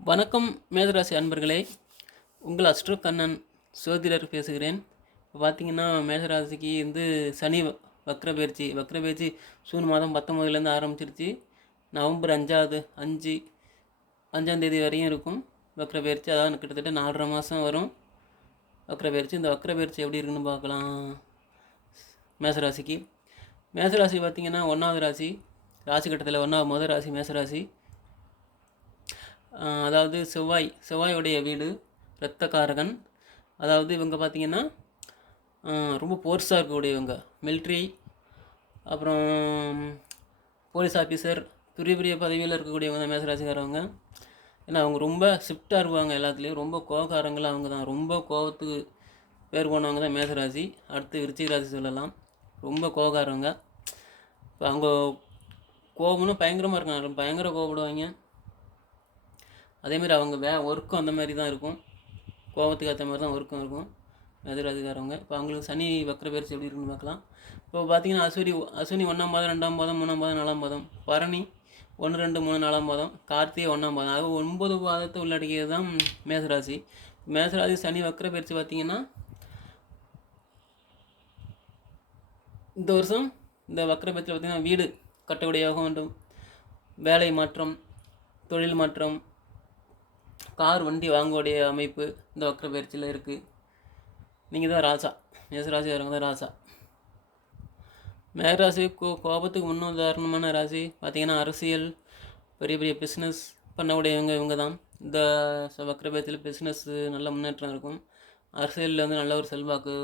வணக்கம் மேதராசி அன்பர்களே, உங்கள் அஸ்ட்ரோ கண்ணன் சோதிடர் பேசுகிறேன். இப்போ பார்த்தீங்கன்னா மேதராசிக்கு சனி வக்ர பயிற்சி ஜூன் மாதம் 19 ஆரம்பிச்சிருச்சு. நவம்பர் 5ஆம் தேதி வரையும் இருக்கும் வக்ர பயிற்சி. அதாவது கிட்டத்தட்ட 4.5 மாதம் வரும் வக்ர பயிற்சி. இந்த வக்ர பயிற்சி எப்படி இருக்குன்னு பார்க்கலாம். மேசராசி பார்த்திங்கன்னா 1வது ராசி, ராசி கட்டத்தில் முதல் ராசி மேசராசி. அதாவது செவ்வாயோடைய வீடு இரத்தக்காரகன். அதாவது இவங்க பார்த்திங்கன்னா ரொம்ப போர்ஸாக இருக்கக்கூடியவங்க, மிலிட்ரி, அப்புறம் போலீஸ் ஆஃபீஸர், பெரிய பதவியில் இருக்கக்கூடியவங்க தான் மேசராசிக்காரவங்க. ஏன்னா அவங்க ரொம்ப ஷிஃப்டாக இருப்பாங்க, எல்லாத்துலேயும் ரொம்ப கோவக்காரங்களும் அவங்க தான். ரொம்ப கோவத்துக்கு பேர் போனவங்க தான் மேசராசி. அடுத்து விருச்சிக ராசி சொல்லலாம், ரொம்ப கோவக்காரவங்க. இப்போ அவங்க கோபம்னு பயங்கரமாக இருக்காங்க, பயங்கர கோவப்படுவாங்க. அதேமாதிரி அவங்க ஒர்க்கும் அந்த மாதிரி தான் இருக்கும், கோபத்துக்கு ஏற்ற மாதிரி தான் ஒர்க்கும் இருக்கும் மேசராசிக்காரவங்க. இப்போ அவங்களுக்கு சனி வக்ர பயிற்சி எப்படி இருக்குன்னு பார்க்கலாம். இப்போ பார்த்தீங்கன்னா அஸ்வினி 1ஆம் பாதம், 2ஆம் பாதம், 3ஆம் பாதம், 4ஆம் பாதம், பரணி 1, 2, 3, 4ஆம் பாதம், கார்த்திகை 1ஆம் பாதம், ஆக 9 பாதத்தை உள்ளடக்கியது தான் மேசராசி. மேசராசி சனி வக்ர பயிற்சி பார்த்திங்கன்னா இந்த வருஷம் இந்த வக்ர பயிற்சியில் பார்த்திங்கன்னா வீடு கட்டக்கூடிய யோகம் வேண்டும், வேலை மாற்றம், தொழில் மாற்றம், கார் வண்டி வாங்கக்கூடிய அமைப்பு இந்த வக்ர பயிற்சியில் இருக்குது. நீங்கள் தான் ராசா, மேசராசிக்காரங்க தான் ராசா. மேகராசி கோபத்துக்கு முன்னுதாரணமான ராசி. பார்த்திங்கன்னா அரசியல், பெரிய பிஸ்னஸ் பண்ணக்கூடியவங்க இவங்க தான். இந்த வக்ர பயிற்சியில் பிஸ்னஸ் நல்ல முன்னேற்றம் இருக்கும், அரசியலில் நல்ல ஒரு செல்வாக்கு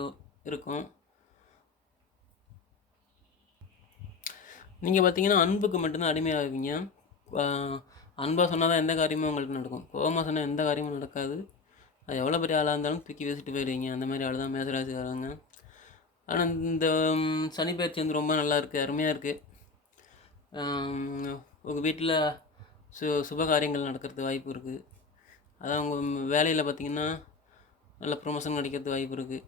இருக்கும். நீங்கள் பார்த்தீங்கன்னா அன்புக்கு மட்டும்தான் அடிமையாகுவீங்க. அன்பாக சொன்னால் தான் எந்த காரியமும் உங்களுக்கு நடக்கும், கோபமாக சொன்னால் எந்த காரியமும் நடக்காது. அது எவ்வளோ பெரிய ஆளாக இருந்தாலும் தூக்கி வீசிட்டு போயிடுவீங்க, அந்த மாதிரி ஆள் தான் மேசராசிக்காரங்க. ஆனால் இந்த சனி பயிற்சி ரொம்ப நல்லா இருக்குது, அருமையாக இருக்குது. உங்கள் வீட்டில் சுப காரியங்கள் நடக்கிறது வாய்ப்பு இருக்குது. அதான் உங்கள் வேலையில் பார்த்திங்கன்னா நல்ல ப்ரொமோஷன் கிடைக்கிறது வாய்ப்பு இருக்குது.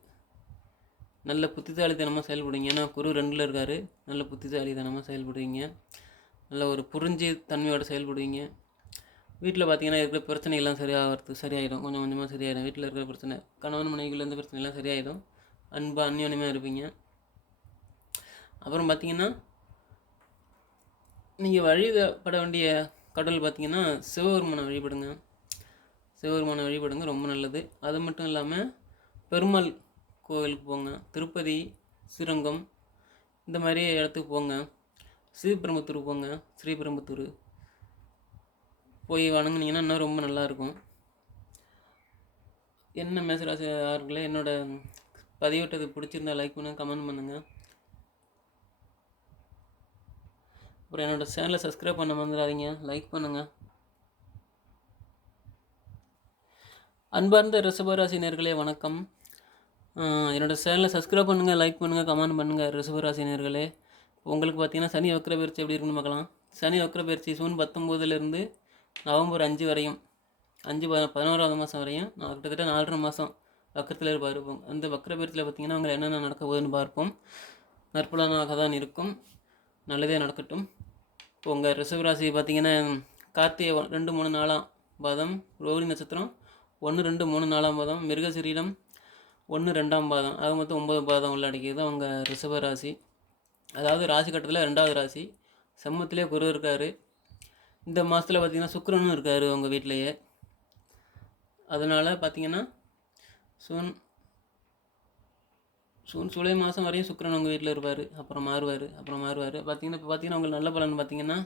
நல்ல புத்திசாலித்தனமாக செயல்படுவீங்க, ஏன்னா குரு 2ல் இருக்கார். நல்ல புத்திசாலித்தனமாக செயல்படுவீங்க, நல்ல ஒரு புரிஞ்சு தன்மையோடு செயல்படுவீங்க. வீட்டில் பார்த்திங்கன்னா இருக்கிற பிரச்சனைகள்லாம் சரியாயிடும், கொஞ்சம் கொஞ்சமாக சரியாயிடும். வீட்டில் இருக்கிற பிரச்சனை, கணவன் மனைவிக்குள்ள பிரச்சனைலாம் சரியாயிடும். அன்பாக அந்யோன்யமாக இருப்பீங்க. அப்புறம் பார்த்திங்கன்னா நீங்கள் வழிபட வேண்டிய கடவுள் பார்த்திங்கன்னா சிவபெருமானை வழிபடுங்க, ரொம்ப நல்லது. அது மட்டும் இல்லாமல் பெருமாள் கோவிலுக்கு போங்க, திருப்பதி, ஸ்ரீரங்கம் இந்த மாதிரி இடத்துக்கு போங்க. ஸ்ரீபெரும்புத்தூர் போய் வணங்குனீங்கன்னா இன்னும் ரொம்ப நல்லாயிருக்கும். என்ன மேசராசிக்காரர்களே, என்னோட பதிவிட்டது பிடிச்சிருந்தா லைக் பண்ணுங்கள், கமெண்ட் பண்ணுங்கள். அப்புறம் என்னோடய சேனலை சப்ஸ்கிரைப் பண்ண மறந்துடாதீங்க, லைக் பண்ணுங்கள். அன்பார்ந்த ரிஷபராசினியர்களே வணக்கம். என்னோடய சேனலை சப்ஸ்கிரைப் பண்ணுங்கள், லைக் பண்ணுங்கள், கமெண்ட் பண்ணுங்கள். ரிஷபராசினியர்களே, உங்களுக்கு பார்த்திங்கன்னா சனி வக்ர பயிற்சி எப்படி இருக்குன்னு பார்க்கலாம். சனி வக்ர பயிற்சி ஜூன் 19 நவம்பர் 5 வரையும், 11ஆவது மாதம் வரையும் கிட்டத்தட்ட 4.5 மாதம் வக்கரத்தில் இருப்பார். அந்த வக்ர பயிற்சியில் பார்த்திங்கன்னா அவங்க என்னென்ன நடக்க போகுதுன்னு பார்ப்போம். நற்பலனாக தான் இருக்கும், நல்லதே நடக்கட்டும். இப்போ உங்கள் ரிஷபராசி பார்த்திங்கன்னா கார்த்திகை 2, 3, 4ஆம் பாதம், ரோஹிணி நட்சத்திரம் 1, 2, 3, 4ஆம் பாதம், மிருகசீரிடம் 1, 2ஆம் பாதம், ஆக மொத்தம் 9 பாதம் உள்ளடக்கியது தான் உங்கள் ரிஷபராசி. அதாவது ராசி கட்டத்தில் 2வது ராசி, செம்மத்திலே குரு இருக்கார். இந்த மாதத்தில் பார்த்திங்கன்னா சுக்கிரனும் இருக்கார் உங்கள் வீட்டிலையே. அதனால் பார்த்திங்கன்னா ஜூலை மாதம் வரையும் சுக்கிரன் உங்கள் வீட்டில் இருப்பார். அப்புறம் மாறுவார். பார்த்திங்கன்னா இப்போ பார்த்திங்கன்னா உங்களுக்கு நல்ல பலன் பார்த்திங்கன்னா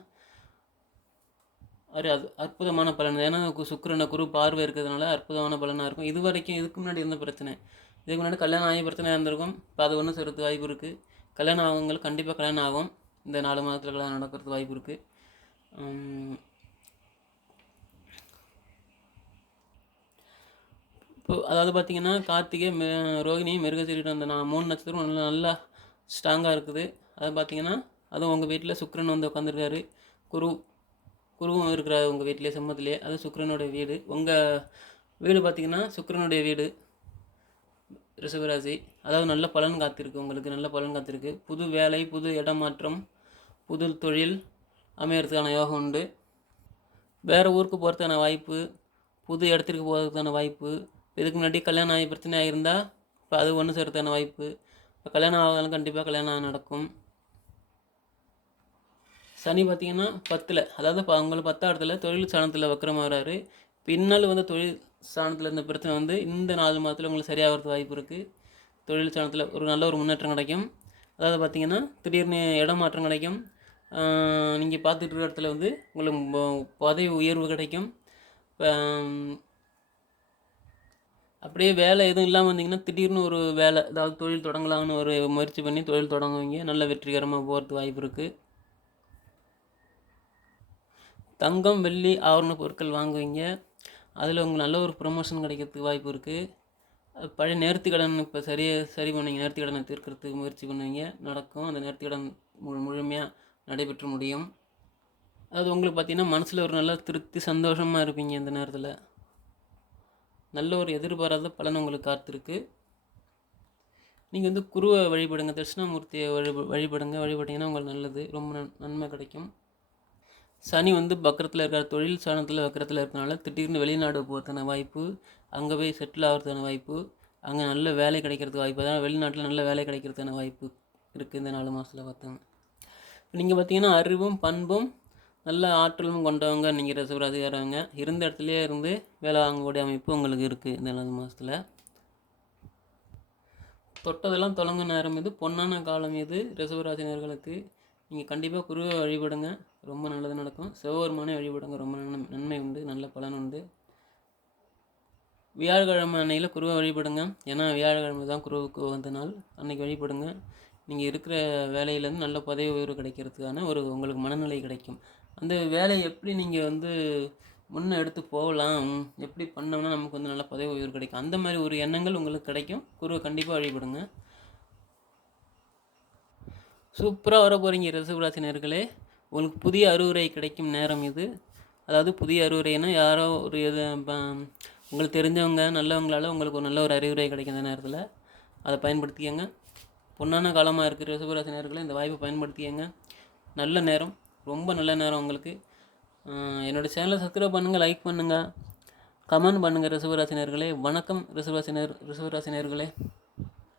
அது அற்புதமான பலன். ஏன்னா சுக்கிரனை குரு பார்வை இருக்கிறதுனால அற்புதமான பலனாக இருக்கும். இதுக்கு முன்னாடி இருந்த பிரச்சனை, இதுக்கு முன்னாடி கல்யாணம் ஆகி பிரச்சனை இருந்திருக்கும். இப்போ அது ஒன்றும் சொல்கிறது வாய்ப்பு இருக்குது. கல்யாணம் ஆகவங்களுக்கு கண்டிப்பாக கல்யாணம் ஆகும். இந்த 4 மாதத்தில் கல்யாணம் நடக்கிறது வாய்ப்பு இருக்குது. இப்போ அதாவது பார்த்திங்கன்னா கார்த்திகை, ரோகிணி, மிருகசீரிடம் அந்த 3 நட்சத்திரம் நல்லா ஸ்ட்ராங்காக இருக்குது. அதை பார்த்திங்கன்னா அதுவும் உங்கள் வீட்டில் சுக்கிரன் உட்காந்துருக்காரு. குருவும் இருக்கிறாரு உங்கள் வீட்டிலே, செம்மத்திலே. அது சுக்கிரனுடைய வீடு. உங்கள் வீடு பார்த்திங்கன்னா சுக்கிரனுடைய வீடு ரிஷபராசி. அதாவது நல்ல பலன் காத்திருக்கு, உங்களுக்கு நல்ல பலன் காத்திருக்கு. புது வேலை, புது இடமாற்றம், புது தொழில் அமையறதுக்கான யோகம் உண்டு. வேறு ஊருக்கு போகிறதுக்கான வாய்ப்பு, புது இடத்திற்கு போகிறதுக்கான வாய்ப்பு. இதுக்கு முன்னாடி கல்யாணம் ஆகி பிரச்சனையாக இருந்தால் இப்போ அது ஒன்று சேர்றதுக்கான வாய்ப்பு. இப்போ கல்யாணம் ஆகாலும் கண்டிப்பாக கல்யாணம் நடக்கும். சனி பார்த்திங்கன்னா 10ல், அதாவது இப்போ அவங்களுக்கு 10ஆம் இடத்துல தொழில் ஸ்தானத்தில் வக்கரமாக வராரு. பின்னால் வந்து தொழில் ஸ்தானத்தில் இருந்த பிரச்சனை வந்து இந்த 4 மாதத்தில் உங்களுக்கு சரியாகிறது வாய்ப்பு இருக்குது. தொழில் ஸ்தானத்தில் ஒரு நல்ல ஒரு முன்னேற்றம் கிடைக்கும். அதாவது பார்த்திங்கன்னா திடீர்னு இடம் மாற்றம் கிடைக்கும். நீங்கள் பார்த்துட்டு இருக்கிற இடத்துல வந்து உங்களுக்கு பதவி உயர்வு கிடைக்கும். அப்படியே வேலை எதுவும் இல்லாமல் இருந்தீங்கன்னா திடீர்னு ஒரு வேலை, அதாவது தொழில் தொடங்கலாம்னு ஒரு முயற்சி பண்ணி தொழில் தொடங்குவீங்க. நல்ல வெற்றிகரமாக போகிறதுக்கு வாய்ப்பு இருக்குது. தங்கம், வெள்ளி, ஆபரண பொருட்கள் வாங்குவீங்க. அதில் உங்களுக்கு நல்ல ஒரு ப்ரொமோஷன் கிடைக்கிறதுக்கு வாய்ப்பு இருக்குது. பழைய நேர்த்திக்கடன் இப்போ சரி பண்ணுவீங்க. நேர்த்திக்கடனை தீர்க்கறதுக்கு முயற்சி பண்ணுவீங்க, நடக்கும். அந்த நேர்த்திக்கடன் முழுமையாக நடைபெற்று முடியும். அது உங்களுக்கு பார்த்திங்கன்னா மனசில் ஒரு நல்ல திருப்தி, சந்தோஷமாக இருப்பீங்க. இந்த நேரத்தில் நல்ல ஒரு எதிர்பாராத பலன் உங்களுக்கு காத்திருக்கு. நீங்கள் வந்து குருவை வழிபடுங்க, தட்சிணாமூர்த்தியை வழிபட்டிங்கன்னா உங்களுக்கு நல்லது, ரொம்ப நன்மை கிடைக்கும். சனி வந்து வக்கரத்தில் இருக்கிற தொழில் ஸ்தானத்தில் வக்கரத்தில் இருக்கிறனால திடீர்னு வெளிநாடு போகிறதுக்கான வாய்ப்பு, அங்கே போய் செட்டில் ஆகிறதுக்கான வாய்ப்பு, அங்கே நல்ல வேலை கிடைக்கிறதுக்கு வாய்ப்பு, அதாவது வெளிநாட்டில் நல்ல வேலை கிடைக்கிறதுக்கான வாய்ப்பு இருக்குது இந்த 4 மாதத்தில் பார்த்தாங்க. நீங்கள் பார்த்தீங்கன்னா அறிவும் பண்பும் நல்ல ஆற்றலும் கொண்டவங்க நீங்கள் ரிஷபராசிக்காரவங்க. இருந்த இடத்துலையே இருந்து வேலை வாங்கக்கூடிய அமைப்பு உங்களுக்கு இருக்குது இந்த 4 மாதத்தில். தொட்டதெல்லாம் தொடங்க நேரம் இது, பொன்னான காலம் இது ரிஷபராசினர்களுக்கு. நீங்கள் கண்டிப்பாக குருவை வழிபடுங்க, ரொம்ப நல்லது நடக்கும். சிவபெருமானே வழிபடுங்க, ரொம்ப நன்மை உண்டு, நல்ல பலன் உண்டு. வியாழக்கிழமை அன்னையில் குருவை வழிபடுங்க, ஏன்னா வியாழக்கிழமை தான் குருவுக்கு வந்த நாள். அன்றைக்கி வழிபடுங்க. நீங்கள் இருக்கிற வேலையிலேருந்து நல்ல பதவி உயர்வு கிடைக்கிறதுக்கான ஒரு உங்களுக்கு மனநிலை கிடைக்கும். அந்த வேலையை எப்படி நீங்கள் வந்து முன்னே எடுத்து போகலாம், எப்படி பண்ணோம்னா நமக்கு வந்து நல்ல பதவி உயர்வு கிடைக்கும், அந்த மாதிரி ஒரு எண்ணங்கள் உங்களுக்கு கிடைக்கும். குருவை கண்டிப்பாக வழிபடுங்க. சூப்பராக வர போகிறீங்க ரிஷபராசினர்களே. உங்களுக்கு புதிய அறிவுரை கிடைக்கும் நேரம் இது. அதாவது புதிய அறிவுரைன்னா யாரோ ஒரு உங்களுக்கு தெரிஞ்சவங்க நல்லவங்களால் உங்களுக்கு ஒரு நல்ல ஒரு அறிவுரை கிடைக்கும் இந்த நேரத்தில். அதை பயன்படுத்திக்கங்க. பொன்னான காலமாக இருக்குது ரிஷபராசினர்களே, இந்த வாய்ப்பை பயன்படுத்திக்கங்க. நல்ல நேரம், ரொம்ப நல்ல நேரம் உங்களுக்கு. என்னோடய சேனலை சப்ஸ்கிரைப் பண்ணுங்கள், லைக் பண்ணுங்கள், கமெண்ட் பண்ணுங்கள் ரிஷபராசினர்களே. வணக்கம் ரிஷபராசினர்களே.